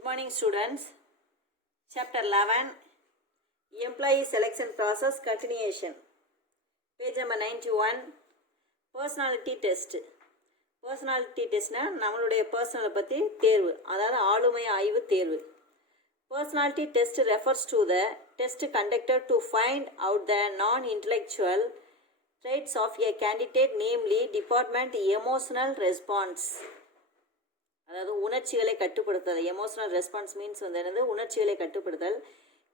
Good morning students. Chapter 11 Employee Selection Process Continuation. Page number 91 Personality Test. Personality test na நம்மளுடைய personal பத்தி தேர்வு அதாவது ஆளுமை ஆய்வு தேர்வு. Personality test refers to the test conducted to find out the non-intellectual traits of a candidate, namely department emotional response. அதாவது உணர்ச்சிகளை கட்டுப்படுத்துதல். எமோஷனல் ரெஸ்பான்ஸ் மீன்ஸ் வந்து என்னது, உணர்ச்சிகளை கட்டுப்படுத்தல்.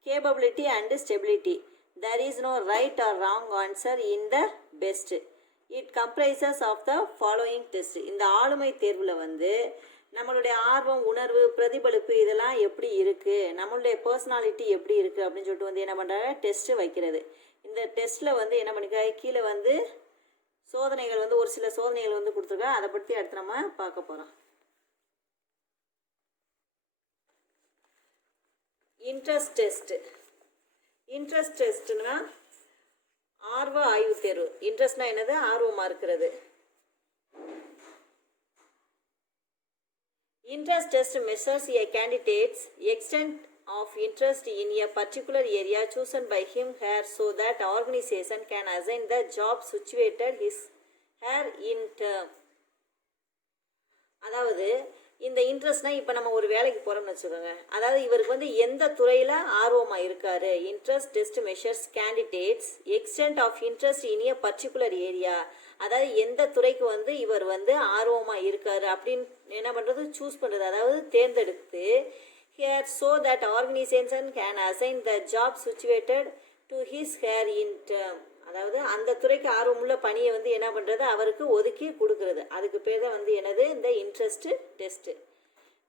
Capability and stability. There is no right or wrong answer in the best. It comprises of the following test. இந்த ஆளுமை தேர்வில் வந்து நம்மளுடைய ஆர்வம், உணர்வு, பிரதிபலிப்பு இதெல்லாம் எப்படி இருக்குது, நம்மளுடைய பர்சனாலிட்டி எப்படி இருக்குது அப்படின்னு சொல்லிட்டு வந்து என்ன பண்ணுறாங்க, டெஸ்ட்டு வைக்கிறது. இந்த டெஸ்ட்டில் வந்து என்ன பண்ணிக்க, கீழே வந்து சோதனைகள் வந்து ஒரு சில சோதனைகள் வந்து கொடுத்துருக்காங்க. அதை பற்றி அடுத்து நம்ம பார்க்க போகிறோம். Interest test. இன்ட்ரெஸ்ட் டெஸ்ட்னா ஆர்வ ஆய்வு தேர்வு. இன்ட்ரெஸ்ட்னா என்னது, ஆர்வமாக இருக்கிறது. Interest test measures a candidate's extent of interest in a particular area chosen by him her so that organization can assign the job situated his her in term. அதாவது இந்த இன்ட்ரெஸ்ட்னா இப்போ நம்ம ஒரு வேலைக்கு போகிறோம்னு வச்சுக்கோங்க. அதாவது இவருக்கு வந்து எந்த துறையில் ஆர்வமாக இருக்கார். Interest test measures candidates extent of interest in a particular area. அதாவது எந்த துறைக்கு வந்து இவர் வந்து ஆர்வமாக இருக்கார் அப்படின்னு என்ன பண்ணுறது, சூஸ் பண்ணுறது, அதாவது தேர்ந்தெடுத்து hair so that organisation can assign the job situated to his hair in term. அதாவது அந்த துறைக்கு ஆர்வமுள்ள பணியை வந்து என்ன பண்ணுறது, அவருக்கு ஒதுக்கி கொடுக்கறது. அதுக்கு பேர் தான் வந்து என்னது, இந்த interest test.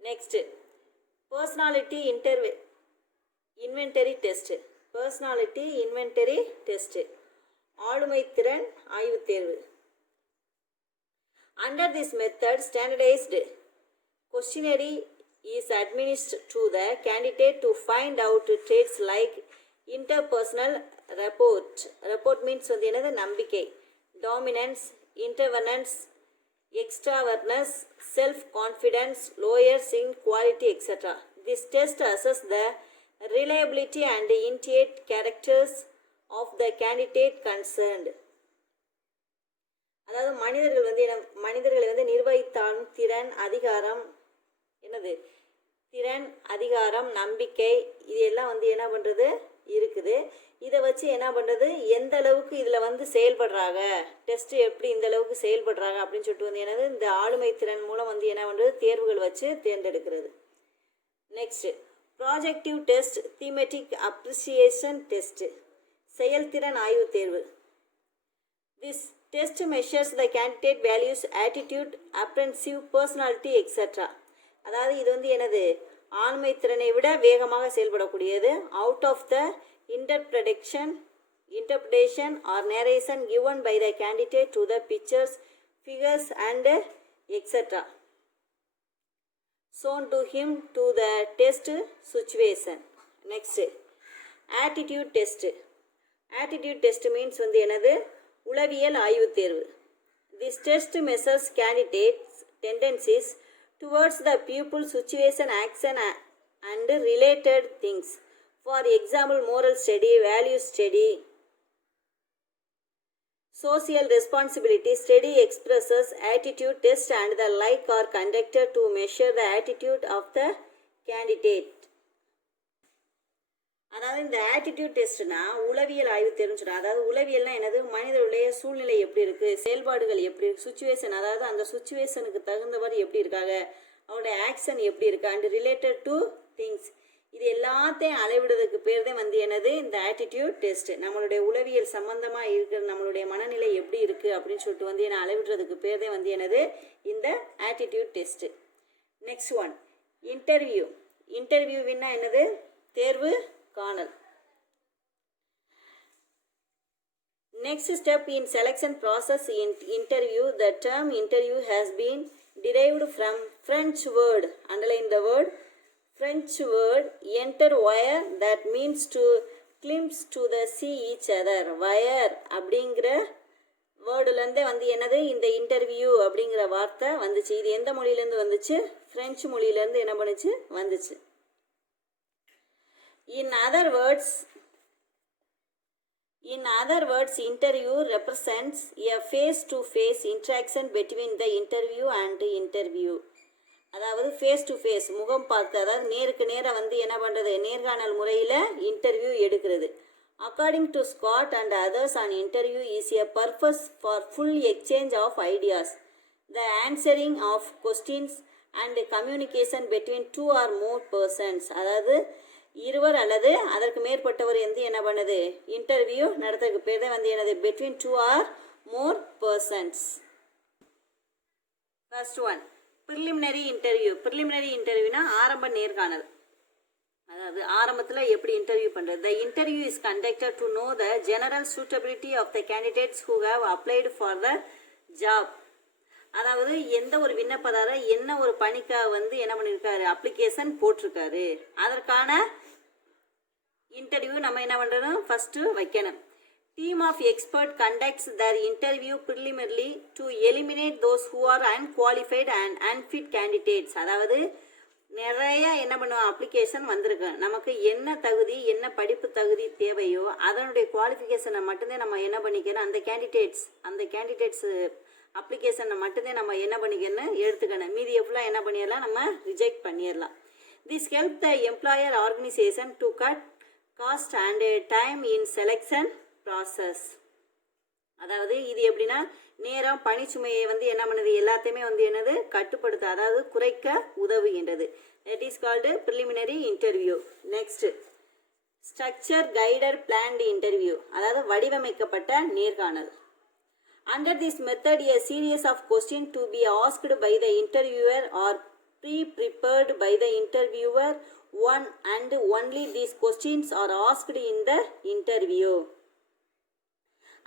Next personality inventory test. Personality inventory test ஆளுமை திறன் ஆய்வு தேர்வு. Under this method standardised questionnaire is administered to the candidate to find out traits like interpersonal rapport means வந்து என்னது, நம்பிக்கை, dominance, intervenance, extravagance, self confidence, lowers in quality, etc. This test assesses the reliability and innate characters of the candidate concerned. அதாவது மனிதர்களை வந்து நிர்வகித்தாலும் திறன், அதிகாரம், என்னது திறன், அதிகாரம், நம்பிக்கை இது எல்லாம் வந்து என்ன பண்ணுறது இருக்குது. இதை வச்சு என்ன பண்ணுறது, எந்த அளவுக்கு இதில் வந்து செயல்படுறாங்க, டெஸ்ட்டு எப்படி இந்த அளவுக்கு செயல்படுறாங்க அப்படின்னு சொல்லிட்டு வந்து என்னது, இந்த ஆளுமை திறன் மூலம் வந்து என்ன பண்ணுறது, தேர்வுகள் வச்சு தேர்ந்தெடுக்கிறது. Next projective test thematic apperception test செயல்திறன் ஆய்வு தேர்வு. This test measures the candidate values, attitude, apprehensive, personality, et cetera. அதாவது இது வந்து என்னது, ஆண்மை திறனை விட வேகமாக செயல்படக்கூடியது. Out of the interpretation or narration given by the candidate to the pictures, figures and etc. shown to him to the test situation. Next attitude test. Attitude test means வந்து என்னது, உளவியல் ஆய்வு தேர்வு. This test measures candidates tendencies towards the pupil, situation, action and related things. For example, moral study, value study, social responsibility study expresses attitude test and the like are conducted to measure the attitude of the candidate. அதாவது இந்த attitude டெஸ்ட்னா உளவியல் ஆய்வு தேர்வுன்னு சொல்கிறாங்க. அதாவது உளவியல்னா என்னது, மனிதனுடைய சூழ்நிலை எப்படி இருக்குது, செயல்பாடுகள் எப்படி இருக்குது, சுச்சுவேஷன், அதாவது அந்த சுச்சுவேஷனுக்கு தகுந்தவாறு எப்படி இருக்காங்க, அவருடைய ஆக்ஷன் எப்படி இருக்கு, அண்ட் ரிலேட்டட் டு திங்ஸ், இது எல்லாத்தையும் அளவிடுறதுக்கு பேர் தான் வந்து என்னது, இந்த ஆட்டிடியூட் டெஸ்ட். நம்மளுடைய உளவியல் சம்பந்தமாக இருக்கிற நம்மளுடைய மனநிலை எப்படி இருக்குது அப்படின்னு சொல்லிட்டு வந்து என்ன அளவிடுறதுக்கு பேர் தான் வந்து என்னது, இந்த attitude test. Next one interview. இன்டர்வியூவின்னா என்னது, தேர்வு காணல். Next step in selection process in interview. The term interview has been derived from French word, underline the word, French word enter wire that means to glimpse to the see each other. wire அப்படிங்கிற வேர்டுலேருந்தே வந்து என்னது, இந்த interview அப்படிங்கிற வார்த்தை வந்துச்சு. இது எந்த மொழியிலேருந்து வந்துச்சு, ஃப்ரெஞ்சு மொழியிலேருந்து என்ன பண்ணுச்சு வந்துச்சு. In other words, interview represents a face-to-face interaction between the interview and interview. அதாவது ஃபேஸ் டு ஃபேஸ், முகம் பார்த்து, அதாவது நேருக்கு நேராக வந்து என்ன பண்ணுறது, நேர்காணல் முறையில் இன்டர்வியூ எடுக்கிறது. According to Scott and others, an interview is a purpose for full exchange of ideas, the answering of questions and communication between two or more persons. அதாவது இருவர் அல்லது அதற்கு மேற்பட்டவர் வந்து என்ன பண்ணுது, இன்டர்வியூ நடத்துறதுக்கு பேர் தான் வந்து என்னது, between two or more persons. First one, preliminary interview. preliminary interviewனா ஆரம்ப நேர்காணல். அதாவது ஆரம்பத்தில் எப்படி இன்டர்வியூ பண்ணுறது. The interview is conducted to know the general suitability of the candidates who have applied for the job. அதாவது எந்த ஒரு விண்ணப்பதாரர் என்ன ஒரு பணிக்காக வந்து என்ன பண்ணியிருக்காரு, அப்ளிகேஷன் போட்டிருக்காரு, அதற்கான இன்டர்வியூ நம்ம என்ன பண்ணுறோம், ஃபஸ்ட்டு வைக்கணும். Team of expert conducts their interview preliminarily to eliminate those who are unqualified and unfit candidates. அதாவது நிறைய என்ன பண்ணுவோம், அப்ளிகேஷன் வந்திருக்கு, நமக்கு என்ன தகுதி என்ன படிப்பு தகுதி தேவையோ அதனுடைய குவாலிஃபிகேஷனை மட்டும்தான் நம்ம என்ன பண்ணிக்கணும், அந்த கேண்டிடேட்ஸ் அப்ளிகேஷனை மட்டும்தான் நம்ம என்ன பண்ணிக்கணும், எடுத்துக்கணும். மீதி எவ்வளோ என்ன பண்ணிடலாம், நம்ம ரிஜெக்ட் பண்ணிடலாம். This help the employer organisation to cut cost and time in selection process. அதாவது இது எப்படின்னா நேரம் பணிச்சுமையை வந்து என்ன பண்ணுது, எல்லாத்தையுமே வந்து என்னது கட்டுப்படுத்த, அதாவது குறைக்க உதவுகின்றது. That is called preliminary interview. Next, structure guided planned interview, அதாவது வடிவமைக்கப்பட்ட நேர்காணல். Under this method a series of questions to be asked by the interviewer or pre-prepared by the interviewer. One and only these questions are asked in the interview.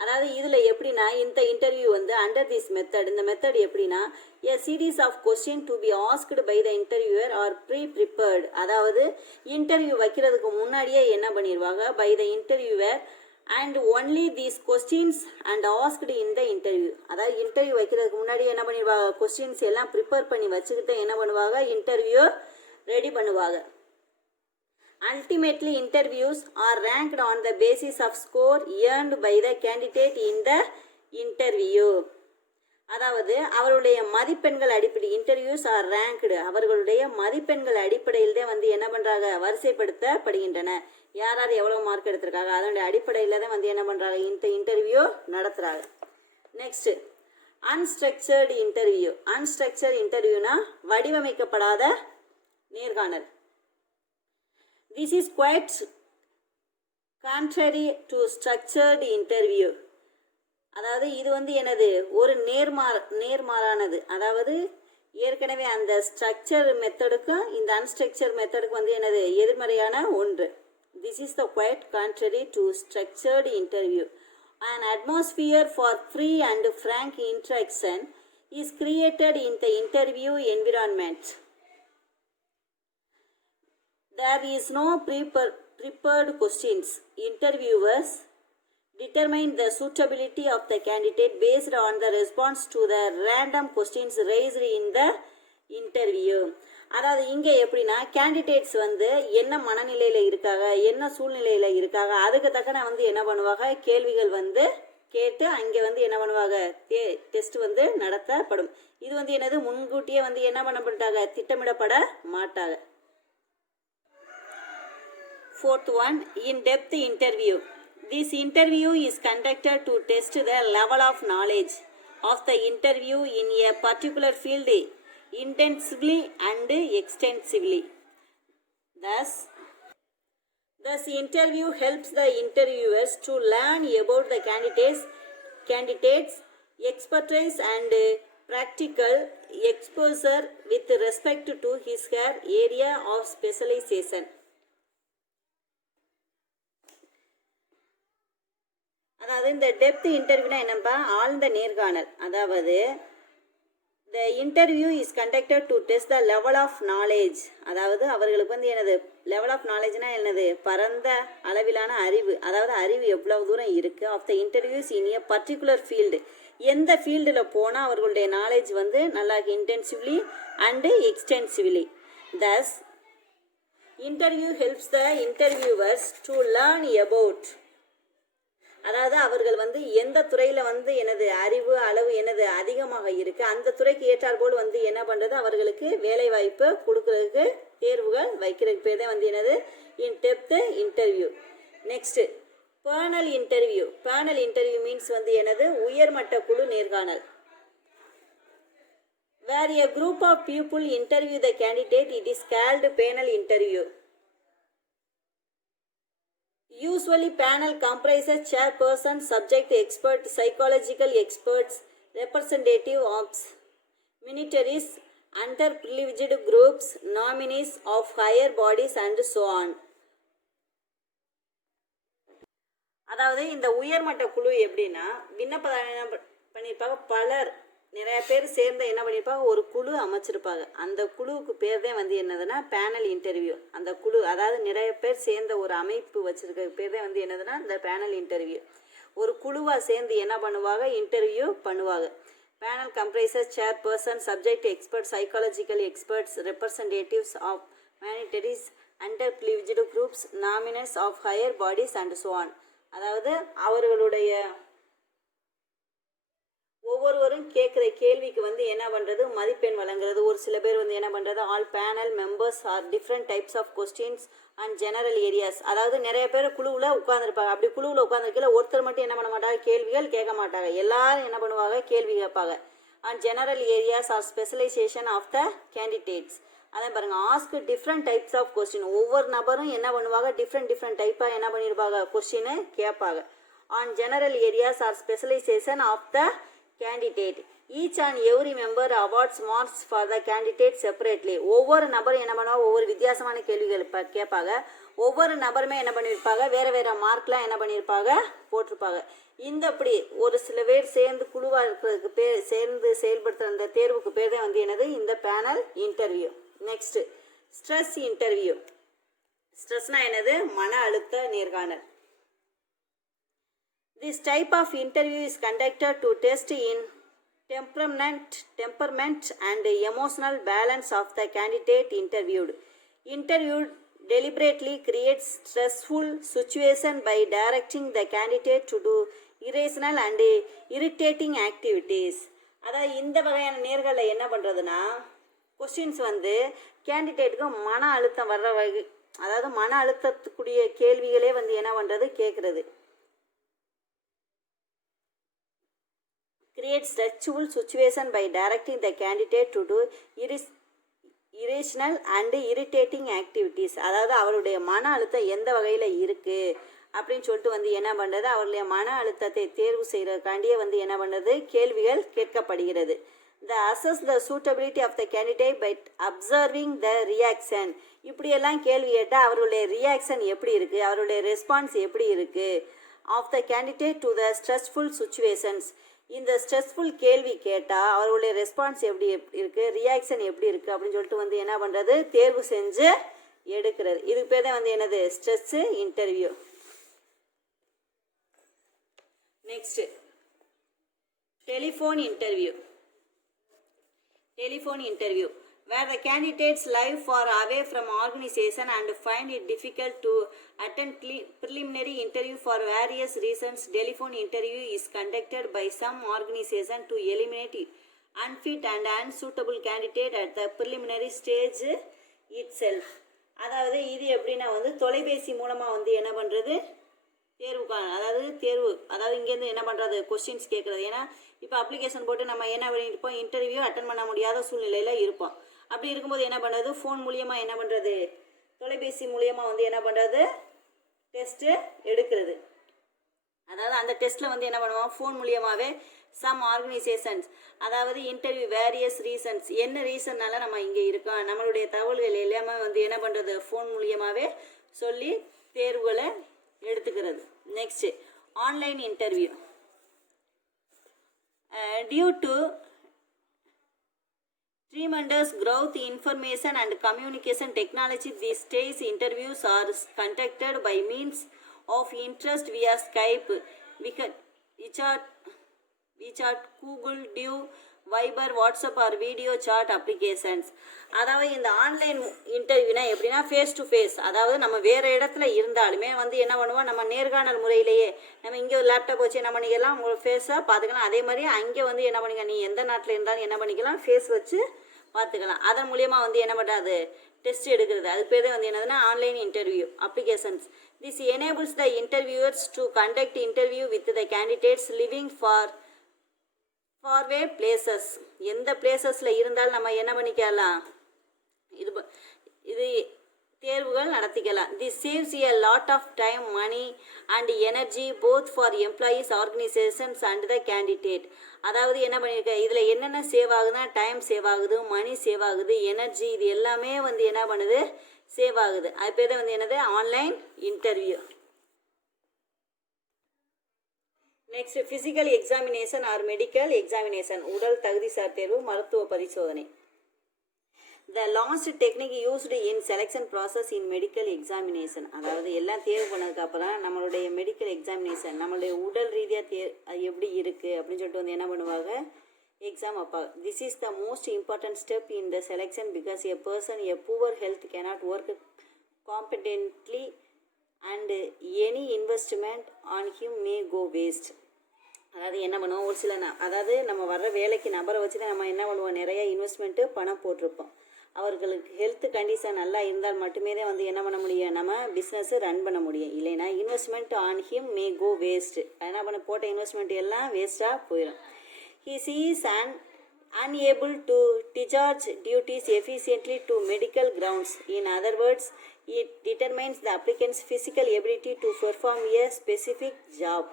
அதாவது இதில் எப்படின்னா இந்த interview வந்து under this method, இந்த method எப்படின்னா a series of questions to be asked by the interviewer or pre-prepared, அதாவது interview வைக்கிறதுக்கு முன்னாடியே என்ன பண்ணிடுவாங்க, by the interviewer and only these questions and asked in the interview. அதாவது இன்டர்வியூ வைக்கிறதுக்கு முன்னாடியே என்ன பண்ணிடுவாங்க, கொஸ்டின்ஸ் எல்லாம் ப்ரிப்பேர் பண்ணி வச்சுக்கிட்டு என்ன பண்ணுவாங்க, இன்டர்வியூ ரெடி பண்ணுவாங்க. Ultimately, interviews are ranked on the basis of score earned by the candidate in the interview. அதாவது அவருடைய மதிப்பெண்கள் அடிப்படை, இன்டர்வியூஸ் ஆர் ரேங்க்டு, அவர்களுடைய மதிப்பெண்கள் அடிப்படையில் தான் வந்து என்ன பண்ணுறாங்க, வரிசைப்படுத்தப்படுகின்றன. யார் யார் எவ்வளோ மார்க் எடுத்திருக்காங்க அதனுடைய அடிப்படையில் தான் வந்து என்ன பண்ணுறாங்க, இந்த இன்டர்வியூ நடத்துகிறாங்க. Next, unstructured interview. அன்ஸ்ட்ரக்சர்டு இன்டர்வியூனா வடிவமைக்கப்படாத நேர்காணல். This is quite contrary to structured interview. அதாவது இது வந்து என்னது, ஒரு நேர்மாறானது. அதாவது ஏற்கனவே அந்த ஸ்ட்ரக்சர் மெத்தடுக்கும் இந்த அன்ஸ்ட்ரக்சர் மெத்தடுக்கு வந்து என்னது, எதிர்மறையான ஒன்று. This is the quite contrary to structured interview. An atmosphere for free and frank interaction is created in the interview environment. There is no prepared questions. Interviewers determine the suitability of the candidate based on the response to the random questions raised in the interview. அதாவது இங்கே எப்படின்னா candidates வந்து என்ன மனநிலையில் இருக்காங்க, என்ன சூழ்நிலையில் இருக்காங்க, அதுக்கு தக்கன வந்து என்ன பண்ணுவாங்க, கேள்விகள் வந்து கேட்டு அங்கே வந்து என்ன பண்ணுவாங்க, டெஸ்ட் வந்து நடத்தப்படும். இது வந்து என்னது, முன்கூட்டியே வந்து என்ன பண்ணப்பட்டாங்க, திட்டமிடப்பட மாட்டாங்க. Fourth one, in-depth interview. This interview is conducted to test the level of knowledge of the interview in a particular field intensively and extensively. Thus interview helps the interviewers to learn about the candidates expertise and practical exposure with respect to his or her area of specialization. அதாவது இந்த depth இன்டர்வியூனா என்னப்பா, ஆழ்ந்த நேர்காணல். அதாவது the interview is conducted to test the level of knowledge. அதாவது அவர்களுக்கு வந்து என்னது, லெவல் ஆஃப் நாலேஜ்னால் என்னது, பரந்த அளவிலான அறிவு. அதாவது அறிவு எவ்வளவு தூரம் இருக்குது. Of the interviews in a particular field, எந்த ஃபீல்டில் போனால் அவர்களுடைய நாலேஜ் வந்து நல்லா intensively and extensively. Thus interview helps the interviewers to learn about, அதாவது அவர்கள் வந்து எந்த துறையில் வந்து எனது அறிவு அளவு எனது அதிகமாக இருக்குது அந்த துறைக்கு ஏற்றாற்போல் வந்து என்ன பண்ணுறது அவர்களுக்கு வேலை வாய்ப்பு கொடுக்கறதுக்கு தேர்வுகள் வைக்கிறதுக்கு பேர் தான் வந்து என்னது இன் depth interview. Next panel interview. Panel interview means வந்து என்னது உயர்மட்ட குழு நேர்காணல். வேர் a group of people interview the candidate, it is called panel interview. Usually panel comprises chairperson, subject expert, psychological experts, representative of militaries, underprivileged groups, nominees of higher bodies and so on. அதாவது இந்த உயர்மட்ட குழு எப்படின்னா விண்ணப்பம் பண்ணியிருப்பாங்க பலர் நிறைய பேர் சேர்ந்து என்ன பண்ணியிருப்பாங்க ஒரு குழு அமைச்சிருப்பாங்க. அந்த குழுவுக்கு பேர் தான் வந்து என்னதுன்னா பேனல் இன்டர்வியூ. அந்த குழு அதாவது நிறைய பேர் சேர்ந்த ஒரு அமைப்பு வச்சுருக்க பேர் தான் வந்து என்னதுன்னா இந்த பேனல் இன்டர்வியூ. ஒரு குழுவாக சேர்ந்து என்ன பண்ணுவாங்க இன்டர்வியூ பண்ணுவாங்க. Panel comprises chairperson, subject expert, psychological experts, representatives of minorities, underprivileged groups, nominees of higher bodies and so on. அதாவது அவர்களுடைய ஒவ்வொருவரும் கேட்குற கேள்விக்கு வந்து என்ன பண்ணுறது மதிப்பெண் வழங்குறது. ஒரு சில பேர் வந்து என்ன பண்ணுறது all panel members are different types of questions and general areas. அதாவது நிறைய பேர் குழுவில் உட்காந்துருப்பாங்க. அப்படி குழுவில் உட்காந்துருக்கல ஒருத்தர் மட்டும் என்ன பண்ண மாட்டாங்க கேள்விகள் கேட்க மாட்டாங்க. எல்லாரும் என்ன பண்ணுவாங்க கேள்வி கேட்பாங்க. And general areas are specialization of the candidates. அதான் பாருங்கள் ask different types of question. ஒவ்வொரு நபரும் என்ன பண்ணுவாங்க டிஃப்ரெண்ட் டைப்பாக என்ன பண்ணியிருப்பாங்க கொஸ்டினை கேட்பாங்க. On general areas are specialization of the candidate. Each and every member awards marks for the candidate separately. ஒவ்வொரு நபரும் என்ன பண்ணுவாங்க ஒவ்வொரு வித்தியாசமான கேள்விகள் கேட்பாங்க. ஒவ்வொரு நபருமே என்ன பண்ணியிருப்பாங்க வேறு வேறு மார்க்லாம் என்ன பண்ணியிருப்பாங்க போட்டிருப்பாங்க. இந்தப்படி ஒரு சில பேர் சேர்ந்து குழுவாக இருக்கிறதுக்கு பேர் சேர்ந்து செயல்படுத்துகிற அந்த தேர்வுக்கு பேர் தான் வந்து என்னது இந்த panel interview. Next stress interview. ஸ்ட்ரெஸ்னால் என்னது மன அழுத்த நேர்காணல். This type of interview is conducted to test in temperament and emotional balance of the candidate interviewed. Interviewed deliberately creates stressful situation by directing the candidate to do irrational and irritating activities. அதாவது இந்த வகையான நேர்களில் என்ன பண்ணுறதுன்னா questions வந்து கேண்டிடேட்டுக்கு மன அழுத்தம் வர்ற வகை, அதாவது மன அழுத்தத்துக்குரிய கேள்விகளே வந்து என்ன பண்ணுறது கேட்குறது. Create stressful situation by directing the candidate to do irrational and irritating activities. அதாவது அவருடைய மன அழுத்தம் எந்த வகையில் இருக்குது அப்படின்னு சொல்லிட்டு வந்து என்ன பண்ணுறது அவருடைய மன அழுத்தத்தை தேர்வு செய்கிறதுக்காண்டியே வந்து என்ன பண்ணுறது கேள்விகள் கேட்கப்படுகிறது. The assess the suitability of the candidate by observing the reaction. இப்படியெல்லாம் கேள்வி கேட்டால் அவருடைய ரியாக்ஷன் எப்படி இருக்குது அவருடைய ரெஸ்பான்ஸ் எப்படி இருக்குது of the candidate to the stressful situations. இந்த ஸ்ட்ரெஸ்ஃபுல் கேள்வி கேட்டால் அவர்களுடைய ரெஸ்பான்ஸ் எப்படி இருக்குது ரியாக்ஷன் எப்படி இருக்குது அப்படின்னு சொல்லிட்டு வந்து என்ன பண்ணுறது தேர்வு செஞ்சு எடுக்கிறது. இதுக்கு பேர் தான் வந்து என்னது stress interview. Next telephone interview. Telephone interview, where the candidates live far away from organization and find it difficult to attend preliminary interview for various reasons. Telephone interview is conducted by some organization to eliminate unfit and unsuitable candidate at the preliminary stage itself. அதாவது இது எப்படின்னா வந்து தொலைபேசி மூலமாக வந்து என்ன பண்ணுறது அதாவது இங்கேருந்து என்ன பண்ணுறது கொஸ்டின்ஸ் கேட்குறது. ஏன்னா இப்போ அப்ளிகேஷன் போட்டு நம்ம என்ன பண்ணியிருப்போம் இன்டர்வியூ அட்டன் பண்ண முடியாத சூழ்நிலையில் இருப்போம். அப்படி இருக்கும்போது என்ன பண்ணுறது ஃபோன் மூலியமாக என்ன பண்ணுறது தொலைபேசி மூலியமாக வந்து என்ன பண்ணுறது டெஸ்ட்டு எடுக்கிறது. அதாவது அந்த டெஸ்ட்டில் வந்து என்ன பண்ணுவோம் ஃபோன் மூலியமாகவே சம் ஆர்கனைசேஷன்ஸ் அதாவது இன்டர்வியூ வேரியஸ் ரீசன்ஸ் என்ன ரீசன்னால நம்ம இங்கே இருக்கோம் நம்மளுடைய தகவல்கள் எல்லாமே வந்து என்ன பண்ணுறது ஃபோன் மூலியமாகவே சொல்லி தேர்வுகளை எடுத்துக்கிறது. Next online interview. Due to tremendous growth in information and communication technology, these days interviews are conducted by means of interest via Skype, WeChat, Google, Duo, Viber, WhatsApp are video chat applications. அதாவது இந்த online இன்டர்வியூனா எப்படின்னா face to face, அதாவது நம்ம வேறு இடத்துல இருந்தாலுமே வந்து என்ன பண்ணுவோம், நம்ம நேர்காணல் முறையிலேயே நம்ம இங்கே ஒரு லேப்டாப் வச்சு என்ன பண்ணிக்கலாம், உங்களோட ஃபேஸாக பார்த்துக்கலாம். அதே மாதிரி அங்கே வந்து என்ன பண்ணிக்கலாம், நீ எந்த நாட்டில் இருந்தாலும் என்ன பண்ணிக்கலாம், ஃபேஸ் வச்சு பார்த்துக்கலாம். அதன் மூலியமாக வந்து என்ன பண்ணுறது, டெஸ்ட் எடுக்கிறது. அது பேர் தான் வந்து என்னதுன்னா online interview applications. This enables the interviewers to conduct interview with the candidates living faraway places. எந்த பிளேசஸில் இருந்தாலும் நம்ம என்ன பண்ணிக்கலாம், இது தேர்வுகள் நடத்திக்கலாம். This saves a lot of time, money and energy both for employees, organisations and the candidate. அதாவது என்ன பண்ணியிருக்க, இதில் என்னென்ன சேவ் ஆகுதுன்னா டைம் சேவ் ஆகுது, மணி சேவ் ஆகுது, எனர்ஜி, இது எல்லாமே வந்து என்ன பண்ணுது, சேவ் ஆகுது. அது பேர் தான் வந்து என்னது online interview. Next physical examination or medical examination, உடல் தகுதிசார் தேர்வு, மருத்துவ பரிசோதனை. The last technique used in selection process in medical examination. அதாவது எல்லாம் தேர்வு பண்ணதுக்கப்புறம் நம்மளுடைய மெடிக்கல் எக்ஸாமினேஷன், நம்மளுடைய உடல் ரீதியாக எப்படி இருக்குது அப்படின்னு சொல்லிட்டு வந்து என்ன பண்ணுவாங்க, எக்ஸாம் வைப்பாங்க. This is the most important step in the selection because a person a poor health cannot work competently and any investment on him may go waste. அதாவது என்ன பண்ணுவோம், ஒரு சில அதாவது நம்ம வர்ற வேலைக்கு நபரை வச்சு தான் நம்ம என்ன பண்ணுவோம், நிறைய இன்வெஸ்ட்மெண்ட்டு பணம் போட்டிருப்போம். அவர்களுக்கு ஹெல்த் கண்டிஷன் நல்லா இருந்தால் மட்டுமே தான் வந்து என்ன பண்ண முடியும், நம்ம பிஸ்னஸ் ரன் பண்ண முடியும். இல்லைனா investment on him may go waste. என்ன பண்ண போட்ட இன்வெஸ்ட்மெண்ட் எல்லாம் வேஸ்ட்டாக போயிடும். He is unable to discharge duties efficiently to medical grounds. In other words, it determines the applicant's physical ability to perform a specific job.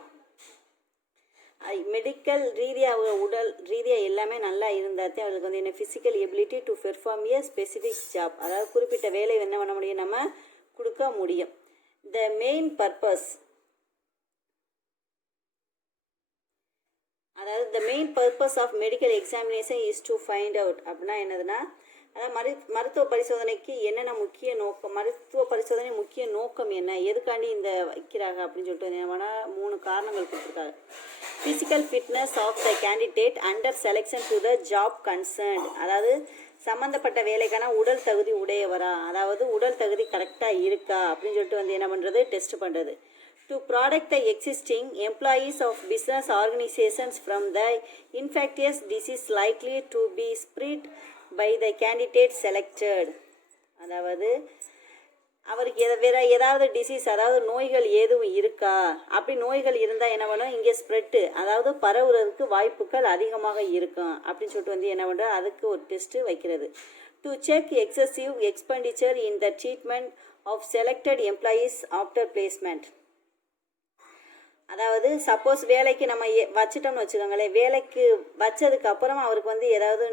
Medical ரீதியாக உடல் ரீதியாக எல்லாமே நல்லா இருந்தால் அவளுக்கு வந்து என்ன physical ability to perform A specific job, அதாவது குறிப்பிட்ட வேலை என்ன பண்ண முடியும், நம்ம கொடுக்க முடியும். த மெயின் பர்பஸ், அதாவது the main purpose of medical examination is to find out. அப்படின்னா என்னதுன்னா, அதாவது மருத்துவ பரிசோதனைக்கு என்னென்ன முக்கிய நோக்கம், மருத்துவ பரிசோதனை முக்கிய நோக்கம் என்ன, எதுக்காண்டி இந்த வைக்கிறாங்க அப்படின்னு சொல்லிட்டு என்ன 3 காரணங்கள் கொடுத்துருக்காங்க. Physical fitness of the candidate under selection to the job concerned, அதாவது சம்மந்தப்பட்ட வேலைக்கான உடல் தகுதி உடையவரா, அதாவது உடல் தகுதி கரெக்டாக இருக்கா அப்படின்னு சொல்லிட்டு வந்து என்ன பண்ணுறது, டெஸ்ட் பண்ணுறது. To protect the existing employees of business organisations from the infectious disease likely to be spread by the candidate selected. அதாவது அவருக்கு வேறு ஏதாவது டிசீஸ், அதாவது நோய்கள் எதுவும் இருக்கா, அப்படி நோய்கள் இருந்தால் என்ன பண்ணும், இங்கே ஸ்ப்ரெட்டு, அதாவது பரவுறதுக்கு வாய்ப்புகள் அதிகமாக இருக்கும் அப்படின்னு சொல்லிட்டு வந்து என்ன பண்ணுறது, அதுக்கு ஒரு டெஸ்ட்டு வைக்கிறது. To check excessive expenditure in the treatment of selected employees after placement. அதாவது சப்போஸ் வேலைக்கு நம்ம வச்சிட்டோம்னு வச்சுக்கோங்களேன், வேலைக்கு வச்சதுக்கு அப்புறம் அவருக்கு வந்து ஏதாவது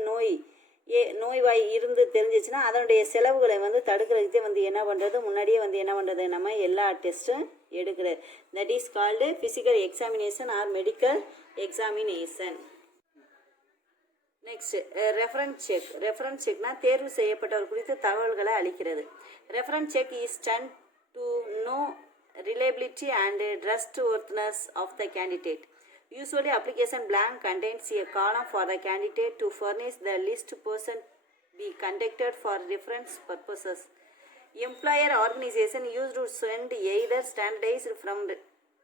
நோய்வாய் இருந்து தெரிஞ்சிச்சுன்னா அதனுடைய செலவுகளை வந்து தடுக்கிறதுக்கே வந்து என்ன பண்ணுறது, முன்னாடியே வந்து என்ன பண்ணுறது, நம்ம எல்லா டெஸ்ட்டும் எடுக்கிறது. That is called physical examination or medical examination. Next reference check. Reference செக்னா தேர்வு செய்யப்பட்டவர் குறித்து தகவல்களை அளிக்கிறது. Reference check is done to know reliability and trustworthiness of the candidate. Usually application blank contains a column for the candidate to furnish the list person be conducted for reference purposes. Employer organization used to send either standardized from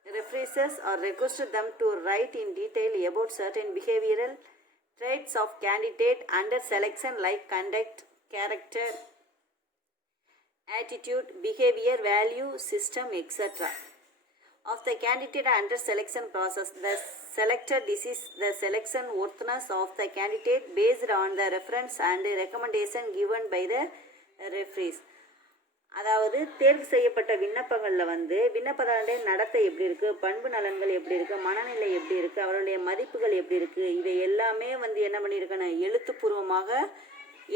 references or request them to write in detail about certain behavioral traits of candidate under selection like conduct, character, attitude, behavior, value system, etc. of the candidate under selection process. The selected is the selection worthiness of the candidate based on the reference and recommendation given by the referees. அதாவது தேர்வு செய்யப்பட்ட விண்ணப்பங்களில் வந்து விண்ணப்பதாரருடைய நடத்தை எப்படி இருக்குது, பண்பு நலன்கள் எப்படி இருக்குது, மனநிலை எப்படி இருக்குது, அவருடைய மதிப்புகள் எப்படி இருக்குது, இவை எல்லாமே வந்து என்ன பண்ணியிருக்கணும், எழுத்துப்பூர்வமாக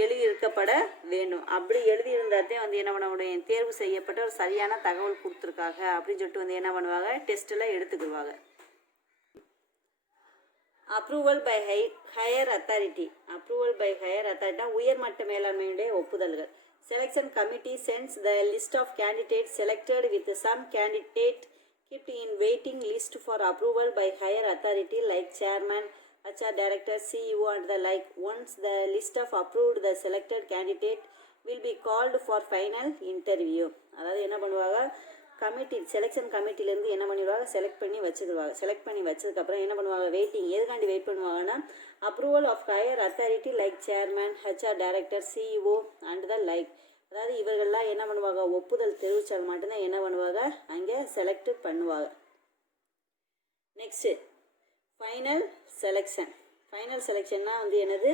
எழுதியிருக்கப்பட வேண்டும். அப்படி எழுதியிருந்தாதே வந்து என்ன பண்ண முடியும், தேர்வு செய்யப்பட்ட ஒரு சரியான தகவல் கொடுத்துருக்காங்க அப்படின்னு சொல்லிட்டு வந்து என்ன பண்ணுவாங்க, டெஸ்ட்டில் எடுத்துக்கிடுவாங்க. Approval by higher authority. Approval by higher அத்தாரிட்டினா உயர்மட்ட மேலாண்மையுடைய ஒப்புதல்கள். Selection committee sends the list of candidate selected with some candidate kept in waiting list for approval by higher authority like chairman, HR director, CEO and the like. Once the list of approved the selected candidate will be called for final interview. அதாவது என்ன பண்ணுவாங்க, committee selection கமிட்டிலேருந்து என்ன பண்ணிடுவாங்க, select பண்ணி வச்சதுக்கப்புறம் என்ன பண்ணுவாங்க, waiting. எதுக்காண்டி வெயிட் பண்ணுவாங்கன்னா, approval of higher authority like chairman, HR director, CEO and the like. அதாவது இவர்கள்லாம் என்ன பண்ணுவாங்க, ஒப்புதல் தெரிவித்தால் மட்டும்தான் என்ன பண்ணுவாங்க, அங்கே செலக்ட் பண்ணுவாங்க. Next final selection. ஃபைனல் செலெக்ஷன்னா வந்து என்னது,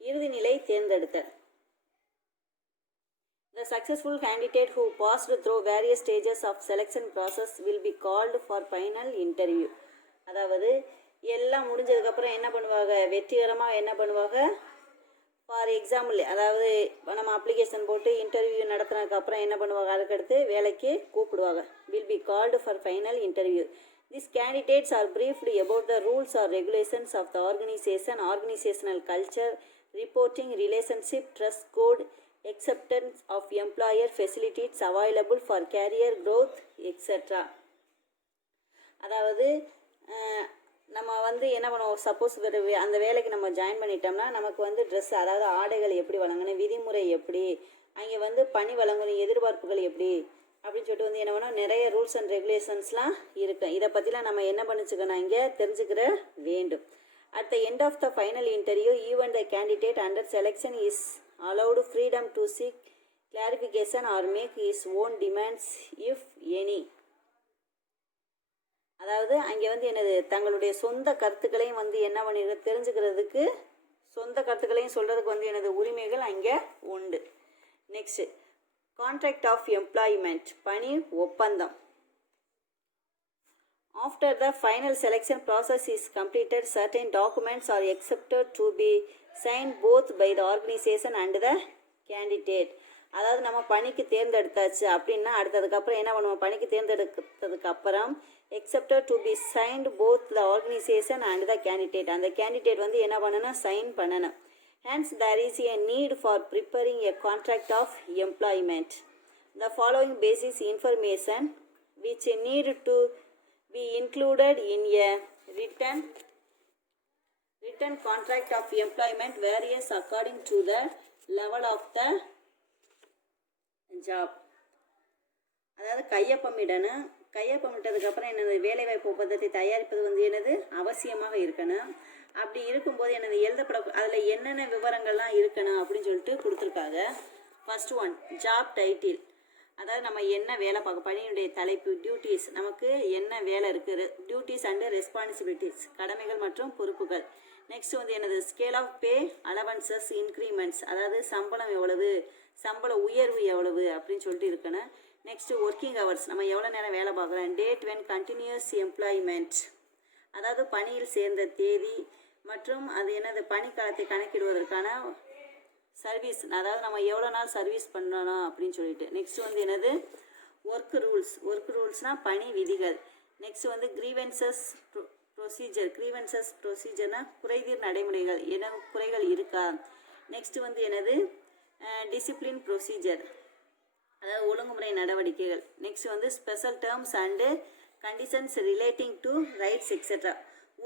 இறுதிநிலை தேர்ந்தெடுத்தல். The successful candidate who passed through various stages of selection process will be called for final interview. அதாவது எல்லாம் முடிஞ்சதுக்கப்புறம் என்ன பண்ணுவாங்க, வெற்றிகரமாக என்ன பண்ணுவாங்க, ஃபார் எக்ஸாம்பிள் அதாவது நம்ம அப்ளிகேஷன் போட்டு இன்டர்வியூ நடத்துனதுக்கப்புறம் என்ன பண்ணுவாங்க, அதுக்கடுத்து வேலைக்கு கூப்பிடுவாங்க. Will be called for final interview. These candidates are briefed about the rules or regulations of the organization, organizational culture, reporting, relationship, dress code, acceptance of employer facilities available for career growth, etc. அதாவது நம்ம வந்து என்ன பண்ணுவோம், suppose அந்த வேலைக்கு நம்ம join பண்ணிட்டோம்னா நமக்கு வந்து ட்ரெஸ், அதாவது ஆடைகள் எப்படி வழங்கணும், விதிமுறை எப்படி, அங்கே வந்து பணி வழங்கணும், எதிர்பார்ப்புகள் எப்படி அப்படின்னு சொல்லிட்டு வந்து என்ன பண்ணோம், நிறைய ரூல்ஸ் அண்ட் ரெகுலேஷன்ஸ்லாம் இருக்குது. இதை பற்றிலாம் நம்ம என்ன பண்ணிச்சுக்கணும், இங்கே தெரிஞ்சுக்கிற வேண்டும். At the end of the final interview, even the candidate under selection is allowed freedom to seek clarification or make his own demands if any. அதாவது அங்கே வந்து என்னது, தங்களுடைய சொந்த கருத்துக்களையும் வந்து என்ன பண்ணிடுற தெரிஞ்சுக்கிறதுக்கு, சொந்த கருத்துக்களையும் சொல்கிறதுக்கு வந்து எனது உரிமைகள் அங்கே உண்டு. நெக்ஸ்ட் கான்ட்ராக்ட் ஆஃப் எம்ப்ளாய்மெண்ட், பணி ஒப்பந்தம். After the final selection process is completed, certain documents are accepted to be signed both by the organization and the candidate. அதாவது நம்ம பணிக்கு தேர்ந்தெடுத்தாச்சு அப்படின்னா அடுத்ததுக்கப்புறம் என்ன பண்ணுவோம், பணிக்கு தேர்ந்தெடுத்ததுக்கப்புறம் accepted to be signed both the organization and the candidate. அந்த candidate வந்து என்ன பண்ணணும், சைன் பண்ணணும். Hence, there is a need for preparing a contract of employment. The following basic information which need to be included in a written contract of employment varies according to the level of the job. அதாவது கையொப்பமிடணும். கையொப்பமிட்டதுக்கப்புறம் என்னது, வேலைவாய்ப்பு ஒப்பந்தத்தை தயாரிப்பது வந்து என்னது அவசியமாக இருக்கணும். அப்படி இருக்கும்போது என்னது எழுதப்பட, அதில் என்னென்ன விவரங்கள்லாம் இருக்கணும் அப்படின்னு சொல்லிட்டு கொடுத்துருக்காங்க. First one, job title. அதாவது நம்ம என்ன வேலை பார்க்க, பணியுடைய தலைப்பு, டியூட்டிஸ், நமக்கு என்ன வேலை இருக்குது, டியூட்டிஸ் அண்டு ரெஸ்பான்சிபிலிட்டிஸ், கடமைகள் மற்றும் பொறுப்புகள். நெக்ஸ்ட் வந்து என்னது, scale of pay, allowances, increments, அதாவது சம்பளம் எவ்வளவு, சம்பள உயர்வு எவ்வளவு அப்படின்னு சொல்லிட்டு இருக்கணும். நெக்ஸ்ட் ஒர்க்கிங் ஹவர்ஸ், நம்ம எவ்வளோ நேரம் வேலை பார்க்குறோம். டேட் வென் கண்டினியூஸ் எம்ப்ளாய்மெண்ட், அதாவது பணியில் சேர்ந்த தேதி மற்றும் அது என்னது பணிக்காலத்தை கணக்கிடுவதற்கான சர்வீஸ், அதாவது நம்ம எவ்வளோ நாள் சர்வீஸ் பண்ணணும் அப்படின்னு சொல்லிட்டு. நெக்ஸ்ட் வந்து என்னது ஒர்க் ரூல்ஸ். ஒர்க் ரூல்ஸ்னால் பணி விதிகள். நெக்ஸ்ட் வந்து கிரீவன்சஸ் ப்ரொசீஜர்னா குறைதீர் நடைமுறைகள், என்ன குறைகள் இருக்கா. நெக்ஸ்ட் வந்து என்னது டிசிப்ளின் ப்ரொசீஜர், அதாவது ஒழுங்குமுறை நடவடிக்கைகள். நெக்ஸ்ட் வந்து special terms and conditions relating to rights etcetera,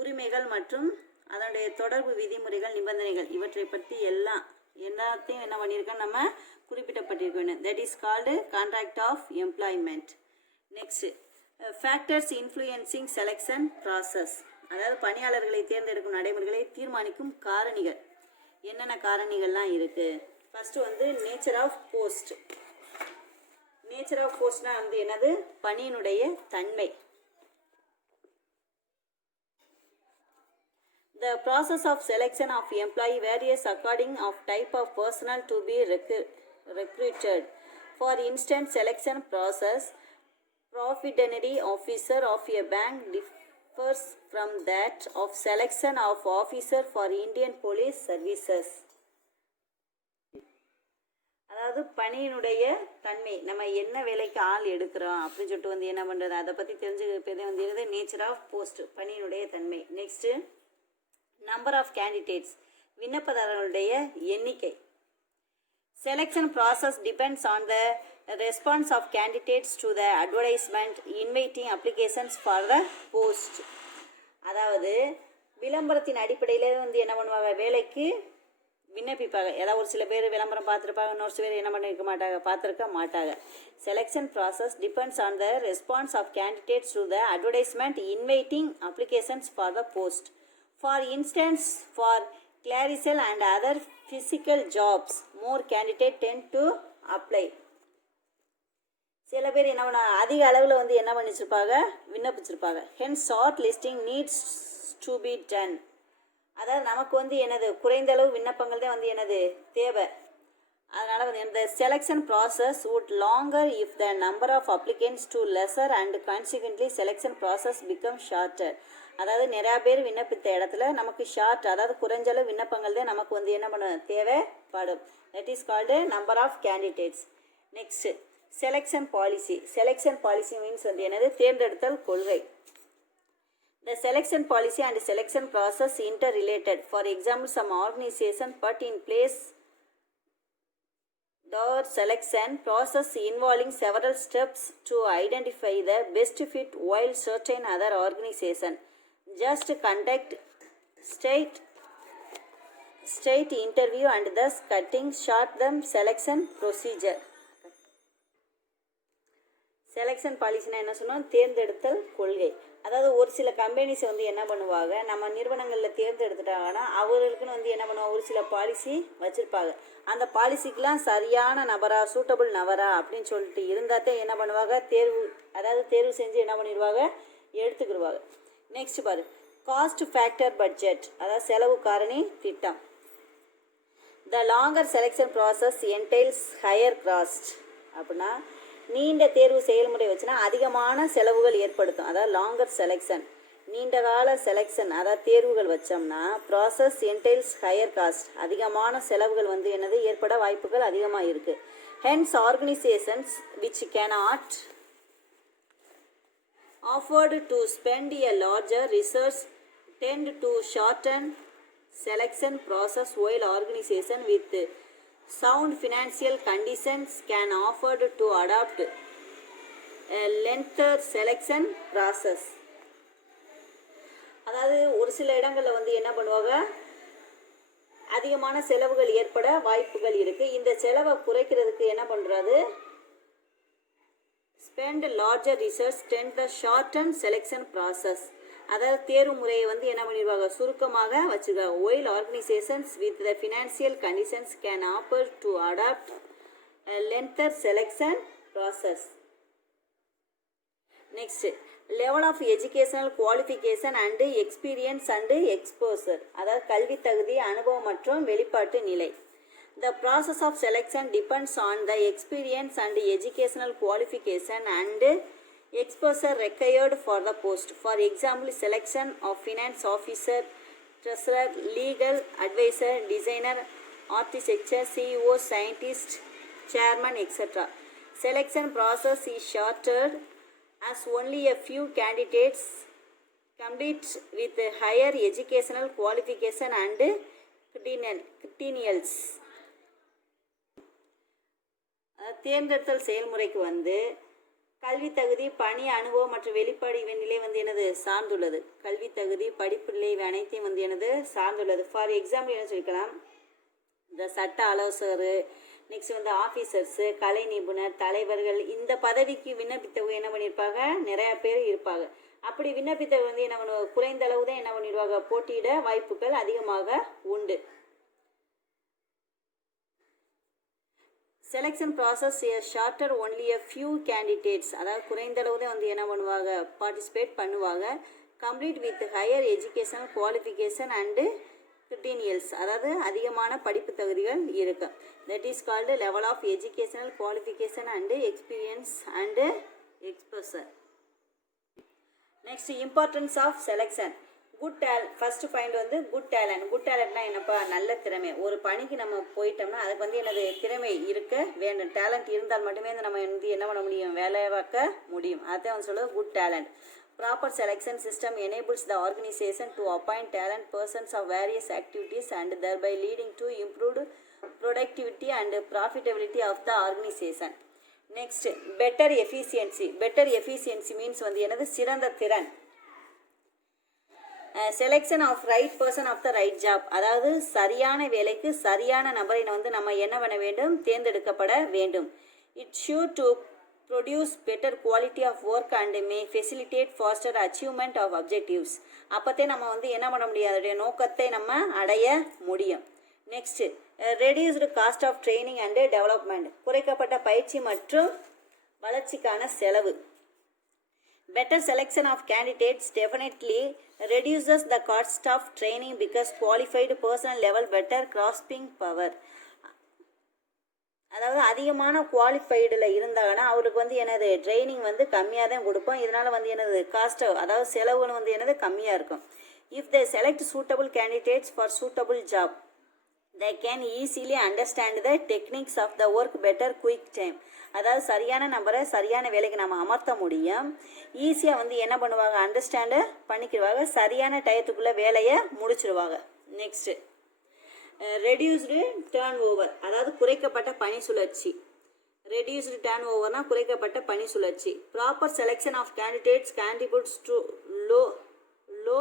உரிமைகள் மற்றும் அதனுடைய தொடர்பு விதிமுறைகள், நிபந்தனைகள், இவற்றை பற்றி எல்லாத்தையும் என்ன பண்ணியிருக்கோம், நம்ம குறிப்பிட்டப்பட்டிருக்கணும். That is called contract of employment. Next factors influencing selection process, அதாவது பணியாளர்களை தேர்ந்தெடுக்கும் நடைமுறைகளை தீர்மானிக்கும் காரணிகள். என்னென்ன காரணிகள்லாம் இருக்குது. ஃபஸ்ட்டு வந்து nature of post. Nature of போஸ்ட்னா வந்து என்னது, பணியினுடைய தன்மை. The process of selection of employee varies according of type of personnel to be recruited. For instance, selection process, professionary officer of a bank differs from that of selection of officer for Indian police services. அதாவது பணியினுடைய தன்மை, நம்ம என்ன வேலைக்கு ஆள் எடுக்கிறோம் அப்படின்னு சொல்லிட்டு வந்து என்ன பண்ணுறது, அதை பற்றி தெரிஞ்சுக்கிறதே வந்து என்னது நேச்சர் ஆஃப் போஸ்ட், பணியினுடைய தன்மை. நெக்ஸ்ட்டு நம்பர் ஆஃப் கேண்டிடேட்ஸ், விண்ணப்பதாரர்களுடைய எண்ணிக்கை. Selection process depends on the response of candidates to the advertisement inviting applications for the post. அதாவது விளம்பரத்தின் அடிப்படையில் வந்து என்ன பண்ணுவாங்க, வேலைக்கு விண்ணப்பிப்பாங்க. ஏதாவது ஒரு சில பேர் விளம்பரம் பார்த்துருப்பாங்க, இன்னொரு சில பேர் என்ன பண்ணியிருக்க மாட்டாங்க, பார்த்துருக்க மாட்டாங்க. Selection process depends on the response of candidates to the advertisement inviting applications for the post. For instance, for clerical and other physical jobs, more candidate tend to apply. சில பேர் என்ன பண்ண அதிக அளவில் வந்து என்ன பண்ணிச்சிருப்பாங்க, விண்ணப்பிச்சிருப்பாங்க. Hence shortlisting needs to be done. அதாவது நமக்கு வந்து என்னது குறைந்த அளவு விண்ணப்பங்கள் தான் வந்து என்னது தேவை. அதனால் வந்து இந்த selection process would longer if the number of applicants to lesser and consequently selection process become shorter. அதாவது நிறையா பேர் விண்ணப்பித்த இடத்துல நமக்கு ஷார்ட், அதாவது குறைஞ்சளவு விண்ணப்பங்கள் தான் நமக்கு வந்து என்ன பண்ண தேவைப்படும். That is called number of candidates. Next selection policy. Selection policy means வந்து என்னது தேர்ந்தெடுத்தல் கொள்கை. The selection policy and selection process interrelated. For example, some organization put in place the selection process involving several steps to identify the best fit, while certain other organization just conduct straight interview and thus cutting short the selection procedure. Selection பாலிசினா என்ன சொன்னோம், தேர்ந்தெடுத்தல் கொள்கை. அதாவது ஒரு சில companies வந்து என்ன பண்ணுவாங்க, நம்ம நிறுவனங்களில் தேர்ந்தெடுத்துட்டாங்கன்னா அவர்களுக்குன்னு வந்து என்ன பண்ணுவாங்க, ஒரு சில பாலிசி வச்சுருப்பாங்க. அந்த பாலிசிக்கெலாம் சரியான நபரா, சூட்டபிள் நபரா அப்படின்னு சொல்லிட்டு இருந்தால் தான் என்ன பண்ணுவாங்க, தேர்வு செஞ்சு என்ன பண்ணிடுவாங்க, எடுத்துக்கிடுவாங்க. நெக்ஸ்ட் பாரு, காஸ்ட் ஃபேக்டர் பட்ஜெட், அதாவது செலவு காரணி திட்டம். The longer selection process entails higher cost. அப்படின்னா நீண்ட தேர்வு செயல்முறை வச்சுன்னா அதிகமான செலவுகள் ஏற்படுத்தும். அதாவது லாங்கர் செலெக்ஷன், நீண்ட கால செலெக்ஷன், அதாவது தேர்வுகள் வச்சோம்னா ப்ராசஸ் என்டைல்ஸ் ஹையர் காஸ்ட், அதிகமான செலவுகள் வந்து என்னது ஏற்பட வாய்ப்புகள் அதிகமாக இருக்குது. Hence organisations which cannot afford to spend a larger resource tend to shorten selection process, while organization with sound financial conditions can afford to adopt a lengthier selection process. அதாவது ஒரு சில இடங்களில் வந்து என்ன பண்ணுவாங்க, அதிகமான செலவுகள் ஏற்பட வாய்ப்புகள் இருக்குது. இந்த செலவை குறைக்கிறதுக்கு என்ன பண்ணுறது, spend larger research tend the shorten selection process. அதாவது தேர்வு முறையை வந்து என்ன பண்ணிடுவாங்க, சுருக்கமாக வச்சுருக்காங்க. while organizations with the financial conditions can afford to adopt a lengthier selection process. Next, level of educational qualification and experience and exposure. அதாவது கல்வி தகுதி, அனுபவம் மற்றும் வெளிப்பாட்டு நிலை. The process of selection depends on the experience and educational qualification and exposure required for the post. For example, selection of finance officer, treasurer, legal advisor, designer, architecture, CEO, scientist, chairman, etc. Selection process is shortened as only a few candidates complete with higher educational qualification and credentials. தேர்ந்தெடுத்தல் செயல்முறைக்கு வந்து கல்வி தகுதி, பணி அனுபவம் மற்றும் வெளிப்பாடு நிலை வந்து என்னது சார்ந்துள்ளது. கல்வி தகுதி, படிப்பு நிலை அனைத்தையும் வந்து என்னது சார்ந்துள்ளது. ஃபார் எக்ஸாம்பிள் என்ன சொல்லிக்கலாம், இந்த சட்ட ஆலோசகர், நெக்ஸ்ட் வந்து ஆஃபீஸர்ஸு, கலை நிபுணர், தலைவர்கள், இந்த பதவிக்கு விண்ணப்பித்தவங்க என்ன பண்ணியிருப்பாங்க, நிறையா பேர் இருப்பாங்க. அப்படி விண்ணப்பித்தவங்க வந்து என்ன பண்ணுவாங்க, குறைந்த அளவு தான் என்ன பண்ணிடுவாங்க, போட்டியிட வாய்ப்புகள் அதிகமாக உண்டு. Selection process shorter only a few candidates. அதாவது குறைந்த அளவு தான் வந்து என்ன பண்ணுவாங்க, பார்ட்டிசிபேட் பண்ணுவாங்க. Complete with higher educational qualification and credentials. அதாவது அதிகமான படிப்பு தகுதிகள் இருக்கு. That is called level of educational qualification and experience and exposure. Next, importance of selection. First point வந்து குட் டேலண்ட். குட் டேலண்ட்னா என்னப்பா, நல்ல திறமை. ஒரு பணிக்கு நம்ம போயிட்டோம்னா அதுக்கு வந்து எனது திறமை இருக்க வேண்டும். டேலண்ட் இருந்தால் மட்டுமே நம்ம வந்து என்ன பண்ண முடியும், வேலை பார்க்க முடியும். அதான் வந்து சொல்லுவது good talent. Proper selection system enables the organisation to appoint talent persons of various activities and thereby leading to improved productivity and profitability of the organization. Next, better efficiency. Better efficiency means வந்து என்னது, சிறந்த திறன். Selection of right person of the right job, அதாவது சரியான வேலைக்கு சரியான நபரை வந்து நம்ம என்ன பண்ண வேண்டும், தேர்ந்தெடுக்கப்பட வேண்டும். It should to produce better quality of work and may facilitate faster achievement of objectives. அப்போத்தே நம்ம வந்து என்ன பண்ண முடியும், அதோடைய நோக்கத்தை நம்ம அடைய முடியும். Next, reduced cost of training and development, குறைக்கப்பட்ட பயிற்சி மற்றும் வளர்ச்சிக்கான செலவு. Better selection of candidates definitely reduces the cost of training because qualified person level better grasping power. அதாவது அதிகமான குவாலிஃபைடில் இருந்தாங்கன்னா அவருக்கு வந்து என்னது ட்ரைனிங் வந்து கம்மியாக தான் கொடுப்போம். இதனால் வந்து என்னது காஸ்ட், அதாவது செலவுன்னு வந்து என்னது கம்மியாக இருக்கும். If they select suitable candidates for suitable job, they can easily understand the techniques of the work better quick time. அதாவது சரியான நபரை சரியான வேலைக்கு நம்ம அமர்த்த முடியும். ஈஸியாக வந்து என்ன பண்ணுவாங்க, அண்டர்ஸ்டாண்டு பண்ணிக்கிடுவாங்க, சரியான டயத்துக்குள்ளே வேலையை முடிச்சிடுவாங்க. நெக்ஸ்ட்டு, ரெடியூஸ்டு டேர்ன் ஓவர், அதாவது குறைக்கப்பட்ட பணி சுழற்சி. ரெடியூஸ்டு டேர்ன் ஓவர்னால் குறைக்கப்பட்ட பணி சுழற்சி. Proper selection of candidates contributes to low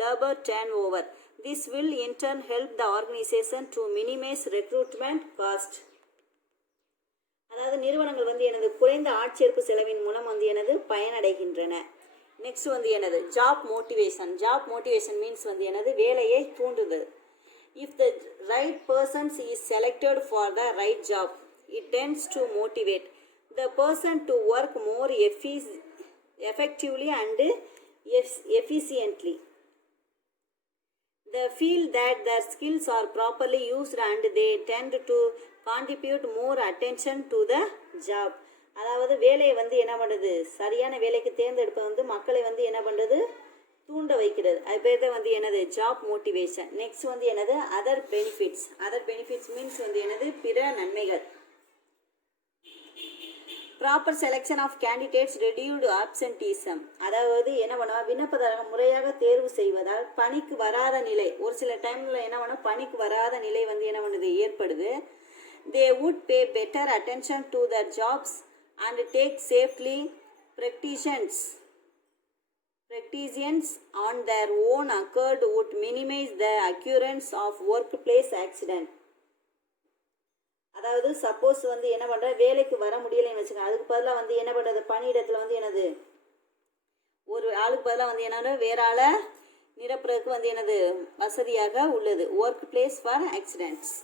labour turn over. This will in turn help the organization to minimize recruitment cost. அதாவது நிறுவனங்கள் வந்து எனது குறைந்த ஆட்சேர்ப்பு செலவின் மூலம் வந்து எனது பயனடைகின்றன. நெக்ஸ்ட் வந்து எனது job motivation. Job motivation means வந்து எனது வேலையை தூண்டுது. If the right persons is selected for the right job, it tends to motivate the person to work more effectively and efficiently. They feel that their skills are properly used and they tend to contribute more attention to the job. அதாவது வேலையை வந்து என்ன பண்ணுறது, சரியான வேலைக்கு தேர்ந்தெடுப்பது வந்து மக்களை வந்து என்ன பண்ணுறது, தூண்ட வைக்கிறது. அது பேர் தான் வந்து என்னது ஜாப் மோட்டிவேஷன். நெக்ஸ்ட் வந்து என்னது other benefits. Other benefits means வந்து என்னது பிற நன்மைகள். Proper selection of candidates reduced absenteeism, அதாவது என்ன பண்ணுவா, விண்ணப்பதாரர்கள் முறையாக தேர்வு செய்வதால் பணிக்கு வராத நிலை, ஒரு சில டைமில் என்ன பண்ணும், பணிக்கு வராத நிலை வந்து என்ன பண்ணுது, ஏற்படுது. They would pay better attention to their jobs and take safely practitioners on their own accord would minimize the occurrence of workplace accident. அதாவது சப்போஸ் வந்து என்ன பண்ணுற, வேலைக்கு வர முடியலைன்னு வச்சுக்கோங்க, அதுக்கு பதிலாக வந்து என்ன பண்ணுறது, பணியிடத்தில் வந்து என்னது ஒரு ஆளுக்கு பதிலாக வந்து என்னென்ன வேற ஆளை நிரப்புறதுக்கு வந்து என்னது வசதியாக உள்ளது. Work place for accidents.